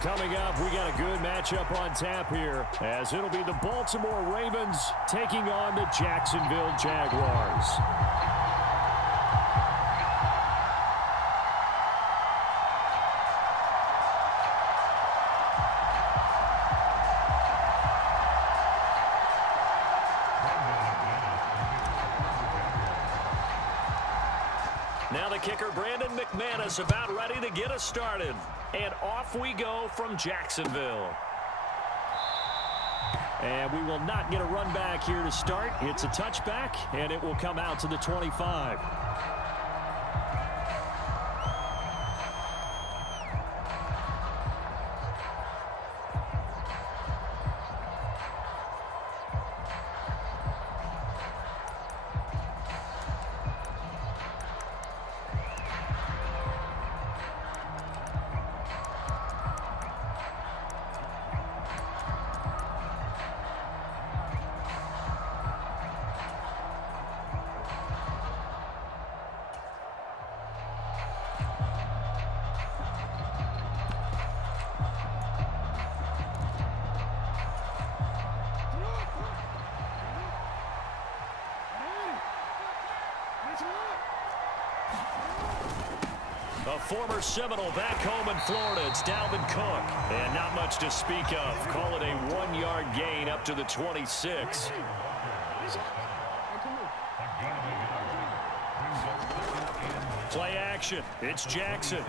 Coming up, we got a good matchup on tap here, as it'll be the Baltimore Ravens taking on the Jacksonville Jaguars. Now the kicker, Brandon McManus, about ready to get us started. And off we go from Jacksonville. And we will not get a run back here to start. It's a touchback, and it will come out to the 25. A former Seminole back home in Florida. It's Dalvin Cook. And not much to speak of. Call it a 1-yard gain up to the 26. Play action. It's Jackson.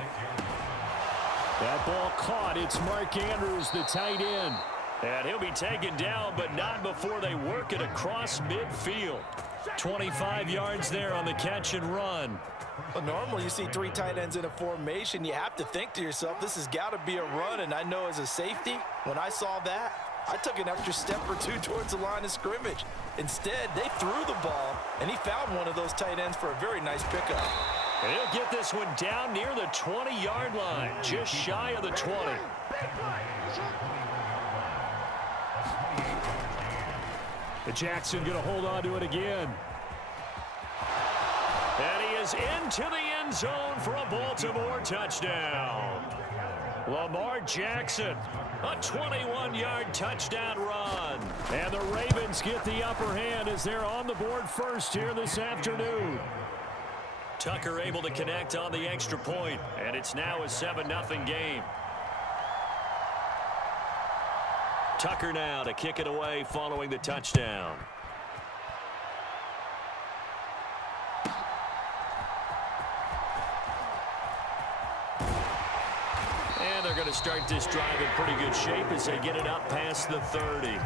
That ball caught. It's Mark Andrews, the tight end. And he'll be taken down, but not before they work it across midfield. 25 yards there on the catch and run. Well, normally you see 3 tight ends in a formation. You have to think to yourself, this has got to be a run. And I know as a safety, when I saw that, I took an extra step or 2 towards the line of scrimmage. Instead, they threw the ball, and he found one of those tight ends for a very nice pickup. And he'll get this one down near the 20-yard line, just shy of the 20. The Jackson going to hold on to it again. And he is into the end zone for a Baltimore touchdown. Lamar Jackson, a 21-yard touchdown run. And the Ravens get the upper hand as they're on the board first here this afternoon. Tucker able to connect on the extra point, and it's now a 7-0 game. Tucker now to kick it away following the touchdown. And they're going to start this drive in pretty good shape as they get it up past the 30.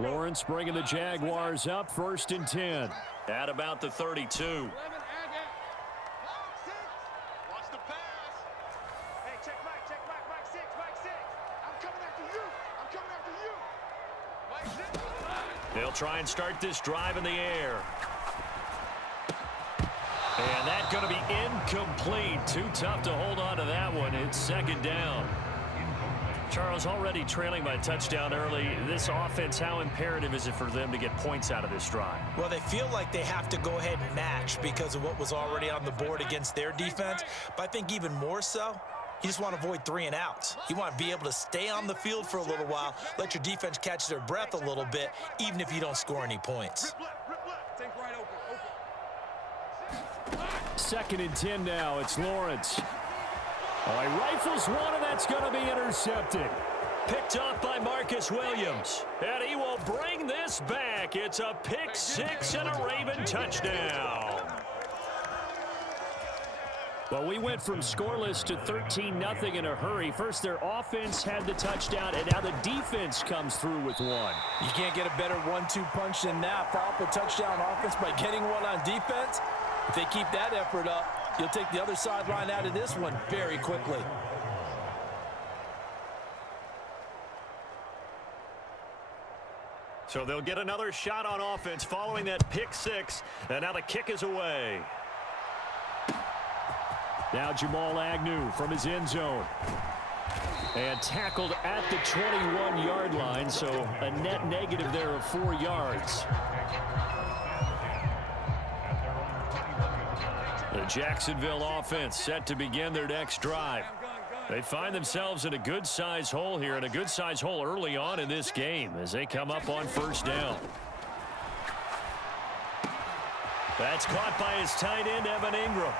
Lawrence bringing the Jaguars up 1st and 10 at about the 32. They'll try and start this drive in the air. And that's going to be incomplete. Too tough to hold on to that one. It's 2nd down. Charles, already trailing by a touchdown early. This offense, how imperative is it for them to get points out of this drive? Well, they feel like they have to go ahead and match because of what was already on the board against their defense. But I think even more so, you just want to avoid 3 and outs. You want to be able to stay on the field for a little while, let your defense catch their breath a little bit, even if you don't score any points. 2nd and 10 now. It's Lawrence. Oh, he rifles one, and that's going to be intercepted. Picked off by Marcus Williams. And he will bring this back. It's a pick 6 and a Raven touchdown. Well, we went from scoreless to 13-0 in a hurry. First, their offense had the touchdown, and now the defense comes through with one. You can't get a better 1-2 punch than that. Follow up a touchdown offense by getting one on defense. If they keep that effort up, you'll take the other sideline out of this one very quickly. So they'll get another shot on offense following that pick six. And now the kick is away. Now Jamal Agnew from his end zone. And tackled at the 21-yard line, so a net negative there of 4 yards. The Jacksonville offense set to begin their next drive. They find themselves in a good-sized hole here, and a good-sized hole early on in this game as they come up on first down. That's caught by his tight end, Evan Ingram.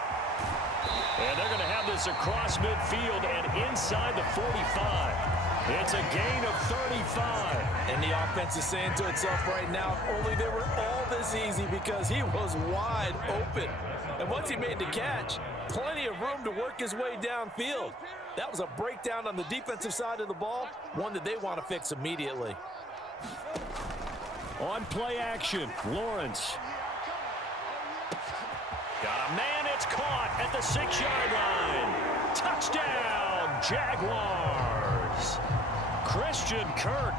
And they're going to have this across midfield and inside the 45. It's a gain of 35. And the offense is saying to itself right now, only they were all this easy because he was wide open. And once he made the catch, plenty of room to work his way downfield. That was a breakdown on the defensive side of the ball, one that they want to fix immediately. On play action, Lawrence. Got a man, it's caught at the 6-yard line. Touchdown, Jaguars. Christian Kirk,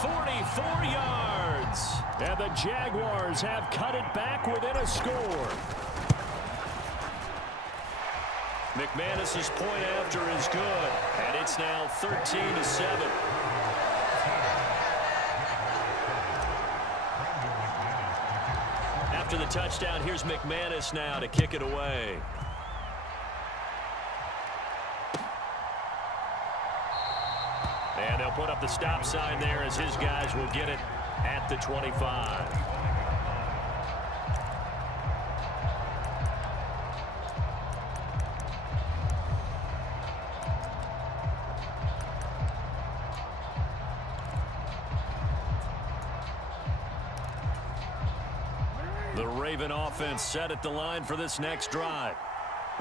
44 yards. And the Jaguars have cut it back within a score. McManus's point after is good, and it's now 13-7. After the touchdown, here's McManus now to kick it away. And they'll put up the stop sign there as his guys will get it at the 25. The Raven offense set at the line for this next drive.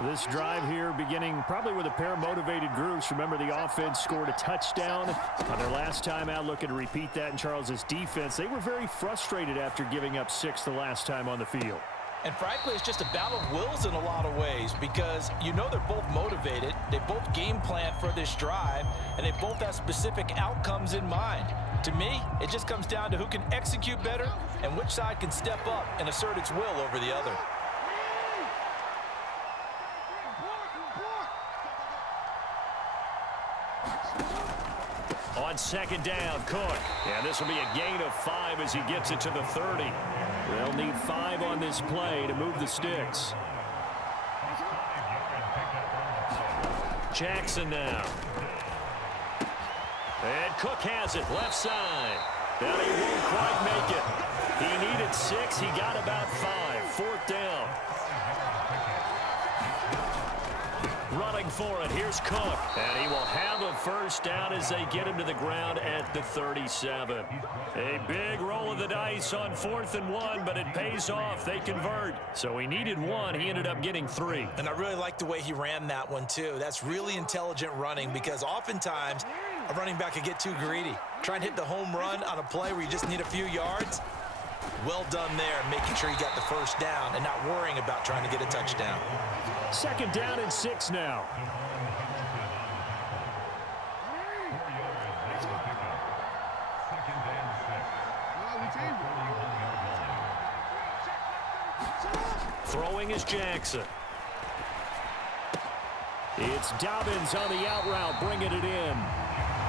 This drive here beginning probably with a pair of motivated groups. Remember, the offense scored a touchdown on their last time out. Looking to repeat that in Charles's defense. They were very frustrated after giving up 6 the last time on the field. And frankly, it's just a battle of wills in a lot of ways because you know they're both motivated. They both game plan for this drive, and they both have specific outcomes in mind. To me, it just comes down to who can execute better and which side can step up and assert its will over the other. On second down, Cook. And this will be a gain of 5 as he gets it to the 30. They'll need 5 on this play to move the sticks. Jackson now. And Cook has it, left side. But he won't quite make it. He needed 6, he got about 5. Fourth down. Running for it, here's Cook. And he will have a first down as they get him to the ground at the 37. A big roll of the dice on 4th and 1, but it pays off. They convert. So he needed 1. He ended up getting 3. And I really like the way he ran that one, too. That's really intelligent running because oftentimes a running back can get too greedy. Try and hit the home run on a play where you just need a few yards. Well done there, making sure he got the first down and not worrying about trying to get a touchdown. Second down and 6 now. Throwing is Jackson. It's Dobbins on the out route, bringing it in.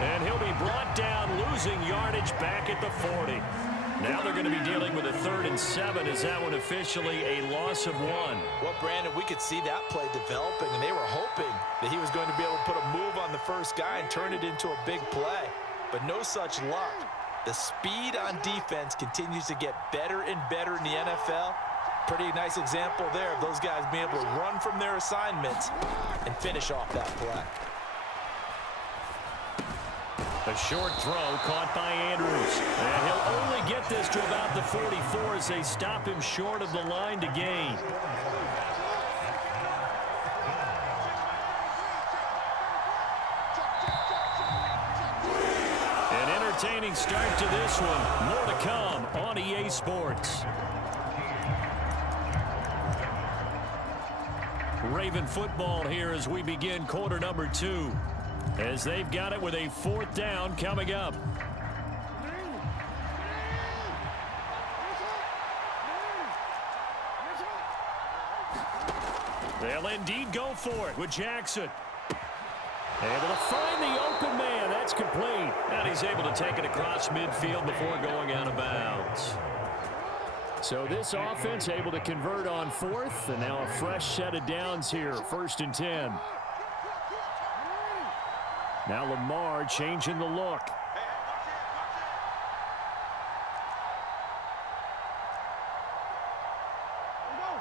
And he'll be brought down, losing yardage back at the 40. Now they're going to be dealing with a 3rd and 7. Is that one officially a loss of 1? Well, Brandon, we could see that play developing, and they were hoping that he was going to be able to put a move on the first guy and turn it into a big play. But no such luck. The speed on defense continues to get better and better in the NFL. Pretty nice example there of those guys being able to run from their assignments and finish off that play. A short throw caught by Andrews. And he'll only get this to about the 44 as they stop him short of the line to gain. An entertaining start to this one. More to come on EA Sports. Raven football here as we begin quarter number 2. As they've got it with a 4th down coming up. They'll indeed go for it with Jackson. Able to find the open man. That's complete. And he's able to take it across midfield before going out of bounds. So this offense able to convert on fourth, and now a fresh set of downs here, 1st and 10. Now Lamar changing the look.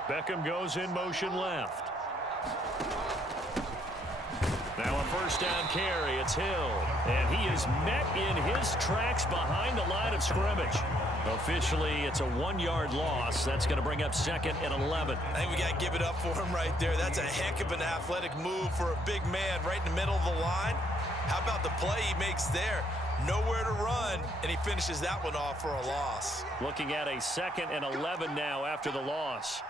Beckham goes in motion left. Now a 1st down carry. It's Hill. And he is met in his tracks behind the line of scrimmage. Officially, it's a 1-yard loss. That's going to bring up 2nd and 11. I think we got to give it up for him right there. That's a heck of an athletic move for a big man right in the middle of the line. How about the play he makes there? Nowhere to run, and he finishes that one off for a loss. Looking at a 2nd and 11 now after the loss.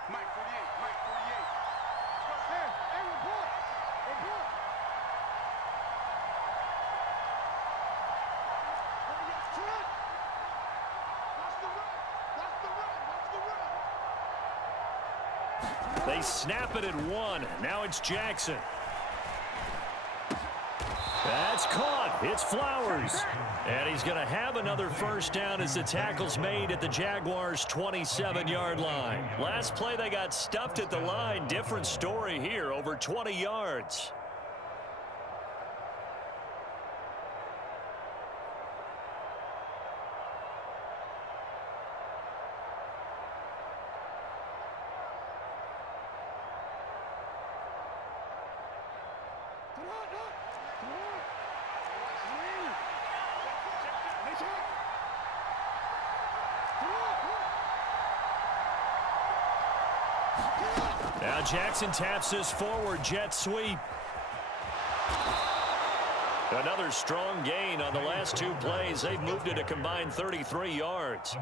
They snap it at 1. Now it's Jackson. That's caught. It's Flowers. And he's going to have another 1st down as the tackle's made at the Jaguars' 27-yard line. Last play, they got stuffed at the line. Different story here, over 20 yards. Now Jackson taps this forward jet sweep. Another strong gain on the last 2 plays. They've moved it a combined 33 yards.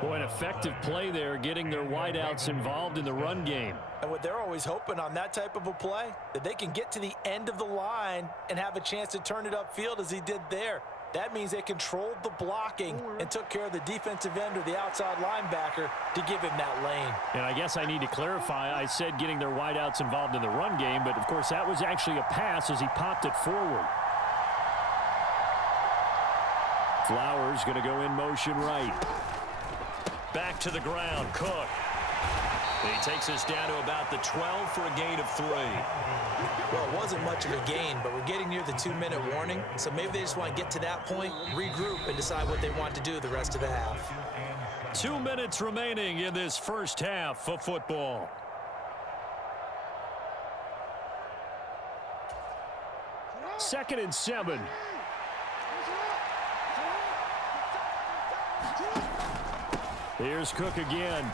Boy, an effective play there, getting their wideouts involved in the run game. And what they're always hoping on that type of a play, that they can get to the end of the line and have a chance to turn it upfield as he did there. That means they controlled the blocking and took care of the defensive end or the outside linebacker to give him that lane. And I guess I need to clarify, I said getting their wideouts involved in the run game, but of course that was actually a pass as he popped it forward. Flowers going to go in motion right. Back to the ground, Cook. He takes us down to about the 12 for a gain of 3. Well, it wasn't much of a gain, but we're getting near the 2-minute warning, so maybe they just want to get to that point, regroup, and decide what they want to do the rest of the half. 2 minutes remaining in this first half of football. Second and 7. Here's Cook again.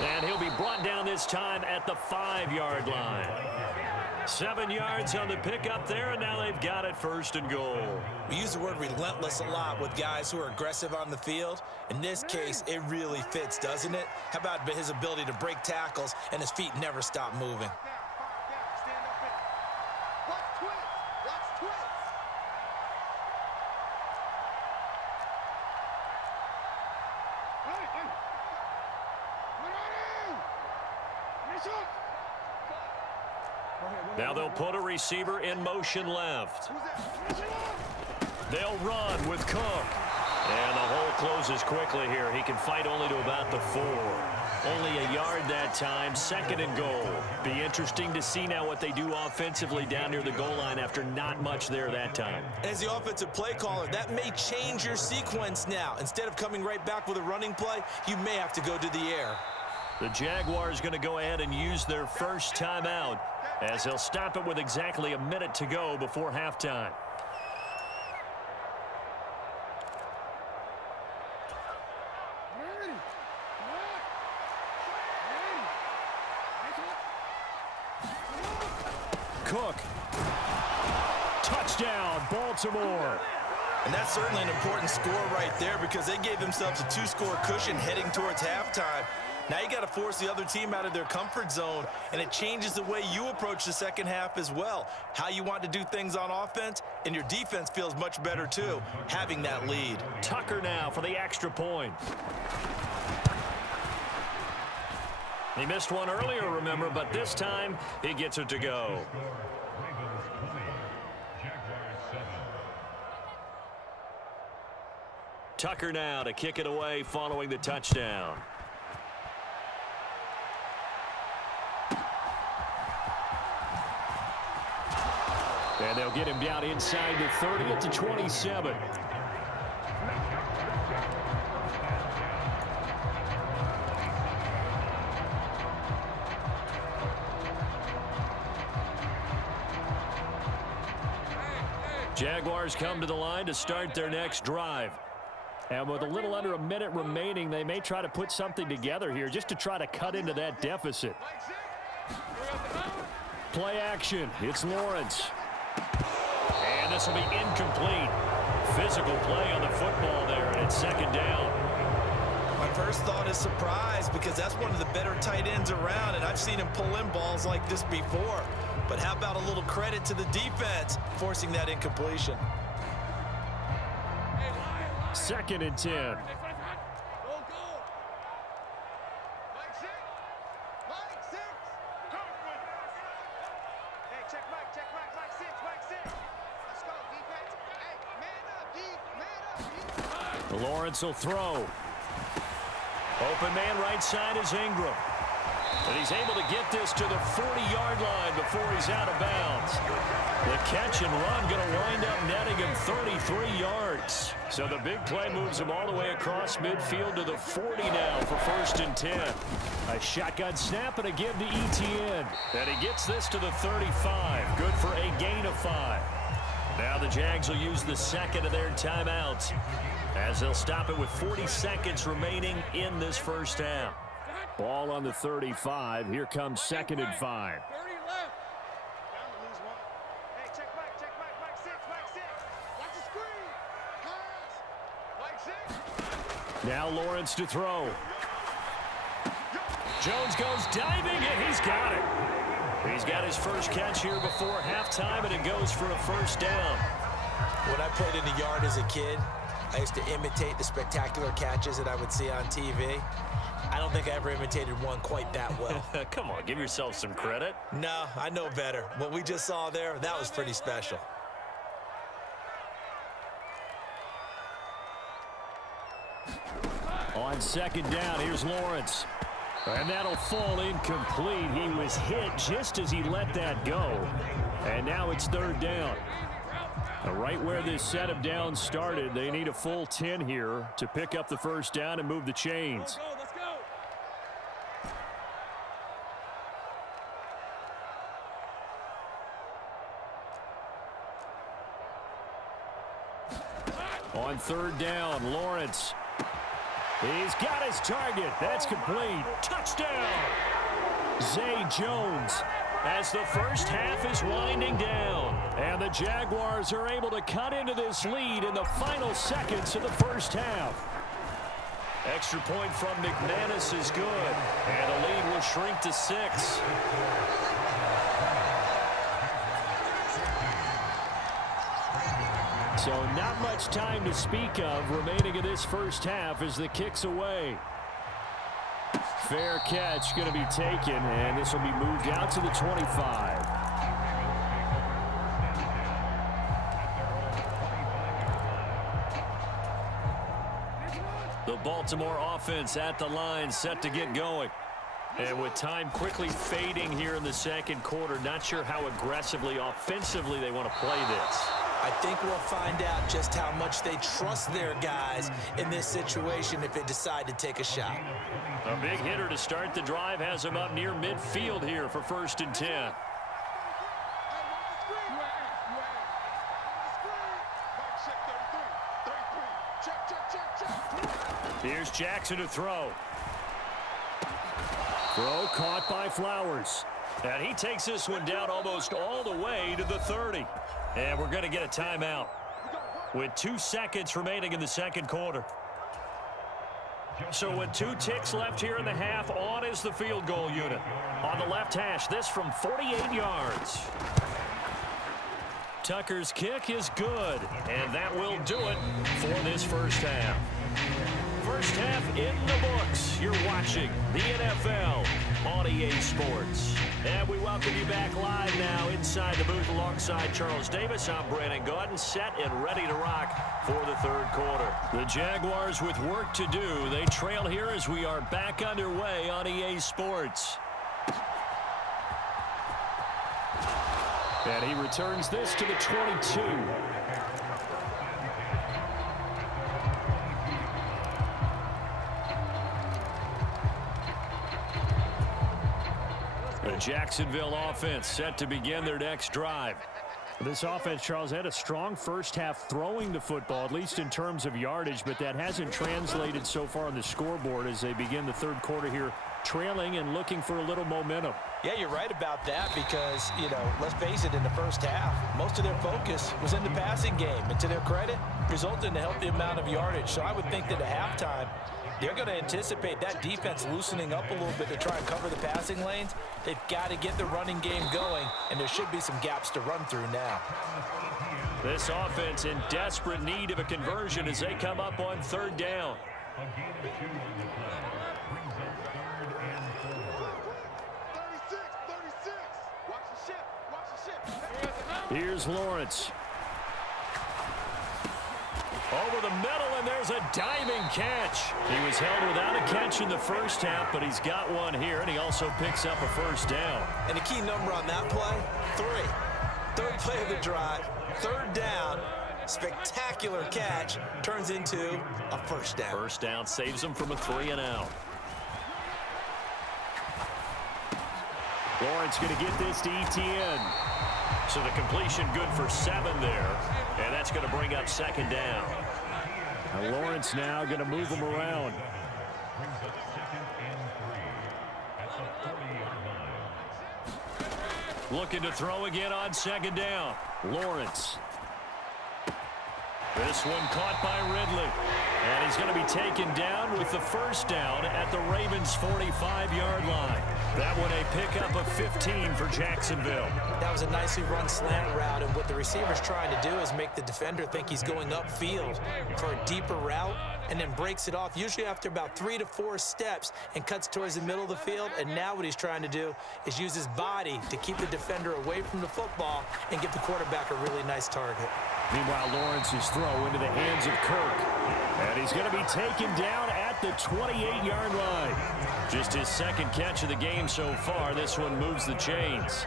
And he'll be brought down this time at the 5-yard line. 7 yards on the pickup there, and now they've got it 1st and goal. We use the word relentless a lot with guys who are aggressive on the field. In this case, it really fits, doesn't it? How about his ability to break tackles and his feet never stop moving? Now they'll put a receiver in motion left. They'll run with Cook. And the hole closes quickly here. He can fight only to about the 4. Only a yard that time, 2nd and goal. Be interesting to see now what they do offensively down near the goal line after not much there that time. As the offensive play caller, that may change your sequence now. Instead of coming right back with a running play, you may have to go to the air. The Jaguars going to go ahead and use their first timeout as they'll stop it with exactly a minute to go before halftime. Cook. Touchdown, Baltimore. And that's certainly an important score right there because they gave themselves a 2-score cushion heading towards halftime. Now you got to force the other team out of their comfort zone, and it changes the way you approach the second half as well. How you want to do things on offense, and your defense feels much better too, having that lead. Tucker now for the extra point. He missed one earlier, remember, but this time he gets it to go. Tucker now to kick it away following the touchdown. And they'll get him down inside the 30 at the 27. Jaguars come to the line to start their next drive. And with a little under a minute remaining, they may try to put something together here just to try to cut into that deficit. Play action. It's Lawrence. And this will be incomplete. Physical play on the football there, and it's second down. My first thought is surprise because that's one of the better tight ends around, and I've seen him pull in balls like this before. But how about a little credit to the defense forcing that incompletion? Second and 10. Lawrence will throw. Open man right side is Ingram. But he's able to get this to the 40-yard line before he's out of bounds. The catch and run going to wind up netting him 33 yards. So the big play moves him all the way across midfield to the 40 now for first and 10. A shotgun snap and a give to Etienne. And he gets this to the 35. Good for a gain of 5. Now the Jags will use the second of their timeouts as they'll stop it with 40 seconds remaining in this first half. Ball on the 35. Here comes second and 5. Now Lawrence to throw. Jones goes diving, and he's got it. He's got his first catch here before halftime, and it goes for a first down. When I played in the yard as a kid, I used to imitate the spectacular catches that I would see on TV. I don't think I ever imitated one quite that well. Come on, give yourself some credit. No, I know better. What we just saw there, that was pretty special. On second down, here's Lawrence. And that'll fall incomplete. He was hit just as he let that go. And now it's third down. Right where this set of downs started, they need a full 10 here to pick up the first down and move the chains. Let's go. On third down, Lawrence. He's got his target. That's complete. Touchdown! Zay Jones as the first half is winding down. And the Jaguars are able to cut into this lead in the final seconds of the first half. Extra point from McManus is good. And the lead will shrink to 6. So not much time to speak of remaining in this first half as the kick's away. Fair catch going to be taken, and this will be moved out to the 25. The Baltimore offense at the line, set to get going. And with time quickly fading here in the second quarter, not sure how aggressively, offensively they want to play this. I think we'll find out just how much they trust their guys in this situation if they decide to take a shot. A big hitter to start the drive has him up near midfield here for first and 10. Here's Jackson to throw. Throw caught by Flowers. And he takes this one down almost all the way to the 30. And we're going to get a timeout with 2 seconds remaining in the second quarter. So with 2 ticks left here in the half, on is the field goal unit. On the left hash, this from 48 yards. Tucker's kick is good, and that will do it for this first half. First half in the books. You're watching the NFL on EA Sports. And we welcome you back live now inside the booth alongside Charles Davis. I'm Brandon Gaudin, set and ready to rock for the third quarter. The Jaguars with work to do. They trail here as we are back underway on EA Sports. And he returns this to the 22. The Jacksonville offense set to begin their next drive. This offense, Charles, had a strong first half throwing the football, at least in terms of yardage, but that hasn't translated so far on the scoreboard as they begin the third quarter here, trailing and looking for a little momentum. Yeah, you're right about that because, let's face it, in the first half, most of their focus was in the passing game. And to their credit, resulted in a healthy amount of yardage. So I would think that at halftime, they're going to anticipate that defense loosening up a little bit to try and cover the passing lanes. They've got to get the running game going, and there should be some gaps to run through now. This offense in desperate need of a conversion as they come up on third down. Here's Lawrence. Over the middle, and there's a diving catch. He was held without a catch in the first half, but he's got one here, and he also picks up a first down. And the key number on that play, 3. Third play of the drive, third down, spectacular catch, turns into a first down. First down saves him from a 3-and-out. Lawrence going to get this to Etienne. So the completion good for 7 there, and that's going to bring up second down. Now Lawrence now going to move him around. Looking to throw again on second down. Lawrence. This one caught by Ridley. And he's going to be taken down with the first down at the Ravens' 45-yard line. That one a pickup of 15 for Jacksonville. That was a nicely run slant route, and what the receiver's trying to do is make the defender think he's going upfield for a deeper route and then breaks it off, usually after about 3 to 4 steps, and cuts towards the middle of the field. And now what he's trying to do is use his body to keep the defender away from the football and give the quarterback a really nice target. Meanwhile, Lawrence's throw into the hands of Kirk. And he's going to be taken down at the 28-yard line. Just his second catch of the game so far. This one moves the chains.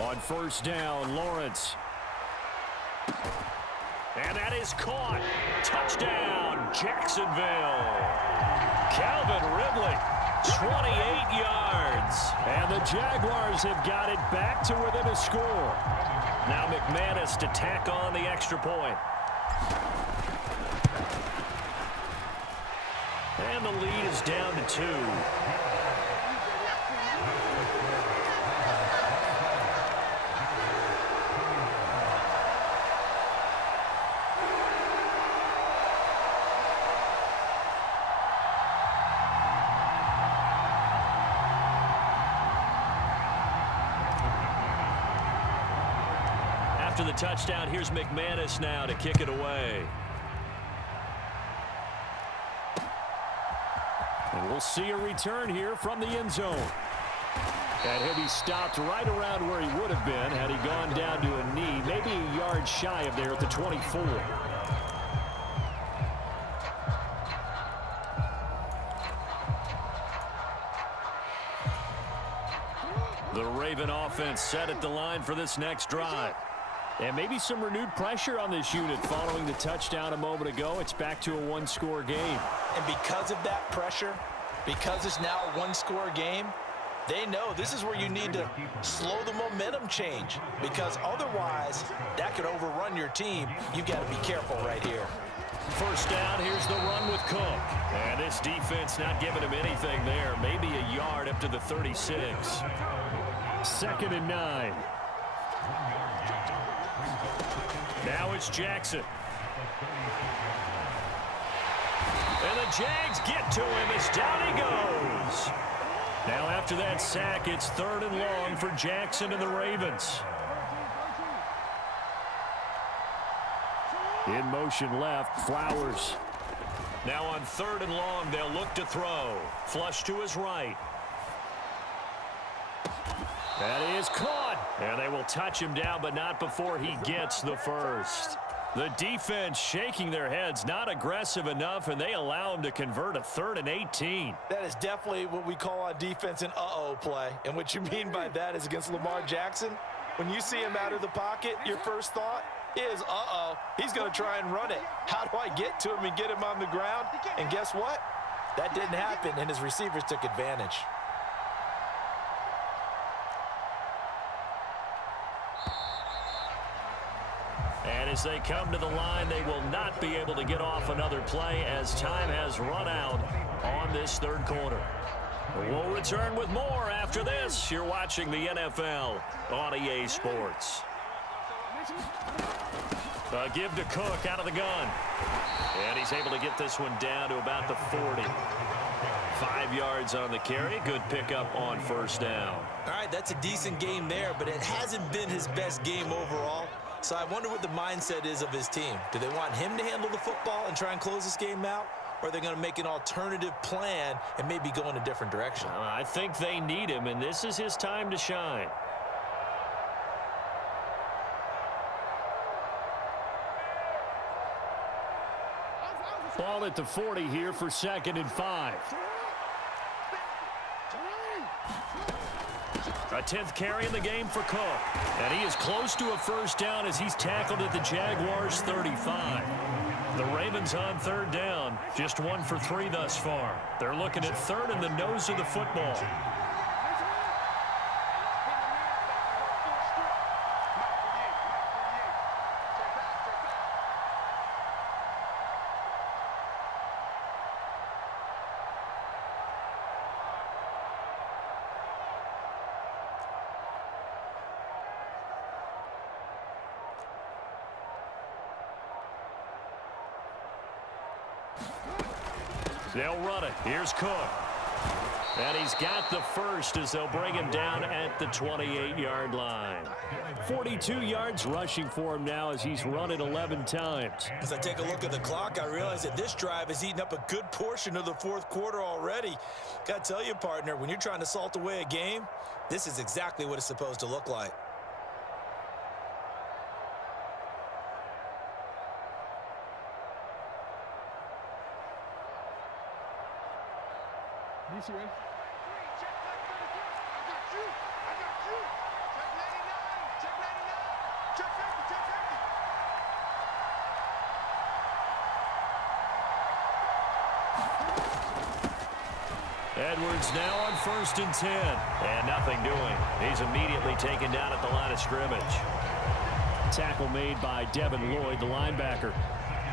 On first down, Lawrence. And that is caught. Touchdown, Jacksonville. Calvin Ridley, 28 yards. And the Jaguars have got it back to within a score. Now McManus to tack on the extra point. And the lead is down to 2. After the touchdown, here's McManus now to kick it away. And we'll see a return here from the end zone. And he'll be stopped right around where he would have been had he gone down to a knee, maybe a yard shy of there at the 24. The Raven offense set at the line for this next drive. And maybe some renewed pressure on this unit following the touchdown a moment ago. It's back to a one-score game. And because of that pressure, because it's now a one-score game, they know this is where you need to slow the momentum change, because otherwise that could overrun your team. You've got to be careful right here. First down, here's the run with Cook. And this defense not giving him anything there. Maybe a yard up to the 36. 2nd and 9. Now it's Jackson. And the Jags get to him as down he goes. Now after that sack, it's 3rd and long for Jackson and the Ravens. In motion left, Flowers. Now on 3rd and long, they'll look to throw. Flush to his right. That is caught. And they will touch him down, but not before he gets the first. The defense shaking their heads, not aggressive enough, and they allow him to convert a 3rd and 18. That is definitely what we call on defense an uh-oh play. And what you mean by that is against Lamar Jackson, when you see him out of the pocket, your first thought is, uh-oh, he's going to try and run it. How do I get to him and get him on the ground? And guess what? That didn't happen, and his receivers took advantage. And as they come to the line, they will not be able to get off another play as time has run out on this 3rd quarter. We'll return with more after this. You're watching the NFL on EA Sports. Give to Cook out of the gun. And he's able to get this one down to about the 40. 5 yards on the carry. Good pickup on 1st down. All right, that's a decent game there, but it hasn't been his best game overall. So I wonder what the mindset is of his team. Do they want him to handle the football and try and close this game out? Or are they going to make an alternative plan and maybe go in a different direction? I think they need him, and this is his time to shine. Ball at the 40 here for 2nd and 5. A 10th carry in the game for Cook. And he is close to a 1st down as he's tackled at the Jaguars' 35. The Ravens on 3rd down. Just 1 for 3 thus far. They're looking at 3rd in the nose of the football. They'll run it. Here's Cook. And he's got the first as they'll bring him down at the 28-yard line. 42 yards rushing for him now as he's run it 11 times. As I take a look at the clock, I realize that this drive has eaten up a good portion of the 4th quarter already. Got to tell you, partner, when you're trying to salt away a game, this is exactly what it's supposed to look like. Check 99. Check 99. Check 50. Check 50. Edwards now on 1st and 10. And nothing doing. He's immediately taken down at the line of scrimmage. Tackle made by Devin Lloyd, the linebacker.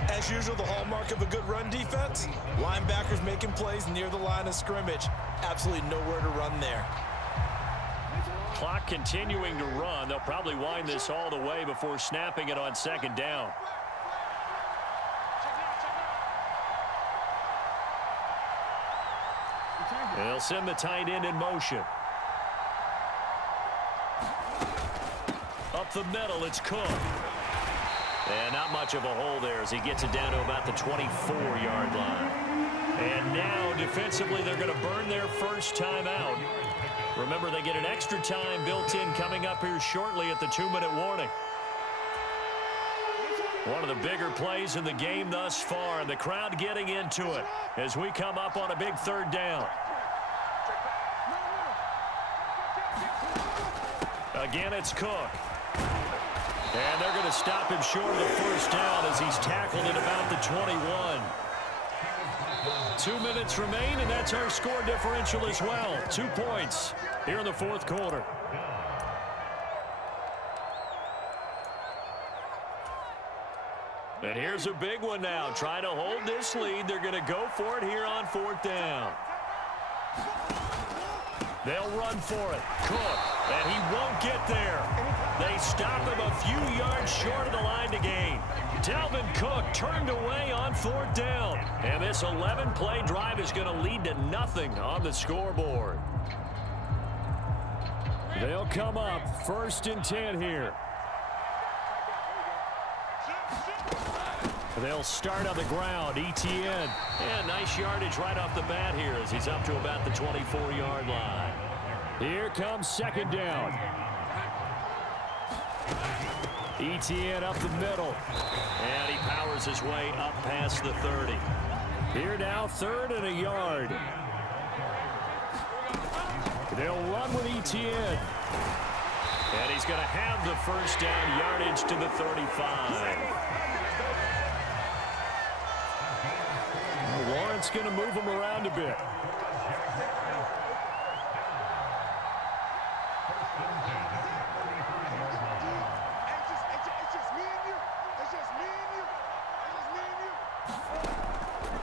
As usual, the hallmark of a good run defense, linebackers making plays near the line of scrimmage. Absolutely nowhere to run there. Clock continuing to run. They'll probably wind this all the way before snapping it on 2nd down. They'll send the tight end in motion. Up the middle, it's Cook. And not much of a hole there as he gets it down to about the 24-yard line. And now, defensively, they're going to burn their first time out. Remember, they get an extra time built in coming up here shortly at the 2-minute warning. One of the bigger plays in the game thus far, and the crowd getting into it as we come up on a big 3rd down. Again, it's Cook. And they're going to stop him short of the 1st down as he's tackled at about the 21. 2 minutes remain, and that's our score differential as well. 2 points here in the 4th quarter. And here's a big one now. Trying to hold this lead. They're going to go for it here on 4th down. They'll run for it. Cook, and he won't get there. They stop him a few yards short of the line to gain. Dalvin Cook turned away on 4th down. And this 11-play drive is going to lead to nothing on the scoreboard. They'll come up 1st and 10 here. They'll start on the ground. ETN. And nice yardage right off the bat here as he's up to about the 24-yard line. Here comes second down. ETN up the middle. And he powers his way up past the 30. Here now, 3rd and a yard. They'll run with ETN. And he's going to have the first down, yardage to the 35. Lawrence going to move him around a bit.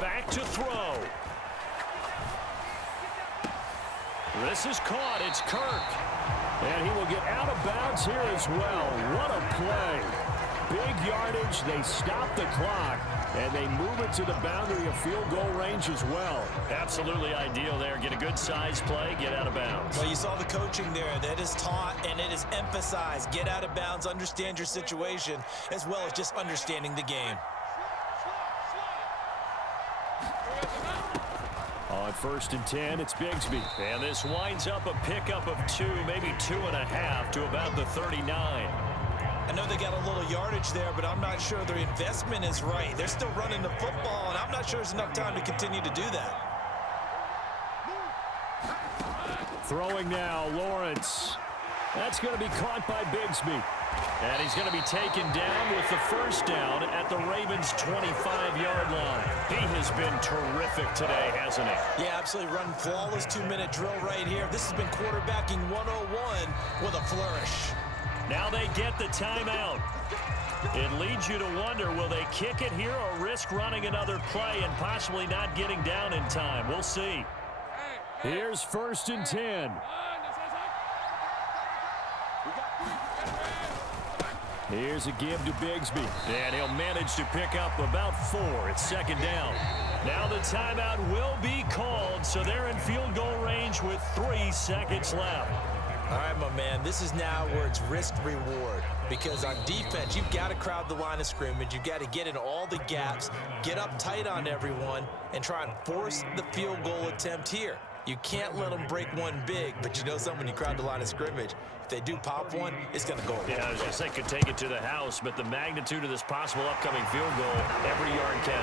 Back to throw. This is caught. It's Kirk. And he will get out of bounds here as well. What a play. Big yardage. They stop the clock. And they move it to the boundary of field goal range as well. Absolutely ideal there. Get a good size play, get out of bounds. Well, you saw the coaching there. That is taught and it is emphasized. Get out of bounds, understand your situation, as well as just understanding the game. On 1st and 10, it's Bigsby. And this winds up a pickup of 2, maybe 2.5 to about the 39. I know they got a little yardage there, but I'm not sure their investment is right. They're still running the football, and I'm not sure there's enough time to continue to do that. Throwing now, Lawrence. That's going to be caught by Bigsby. And he's going to be taken down with the first down at the Ravens' 25-yard line. He has been terrific today, hasn't he? Yeah, absolutely. Run flawless 2-minute drill right here. This has been quarterbacking 101 with a flourish. Now they get the timeout. It leads you to wonder, will they kick it here or risk running another play and possibly not getting down in time? We'll see. Here's 1st and 10. Here's a give to Bigsby. And he'll manage to pick up about 4. It's 2nd down. Now the timeout will be called, so they're in field goal range with 3 seconds left. All right, my man, this is now where it's risk-reward. Because on defense, you've got to crowd the line of scrimmage. You've got to get in all the gaps, get up tight on everyone, and try and force the field goal attempt here. You can't let them break one big, but you know something, when you crowd the line of scrimmage, if they do pop one, it's going to go. Yeah, I was going to say could take it to the house, but the magnitude of this possible upcoming field goal, every yard counts.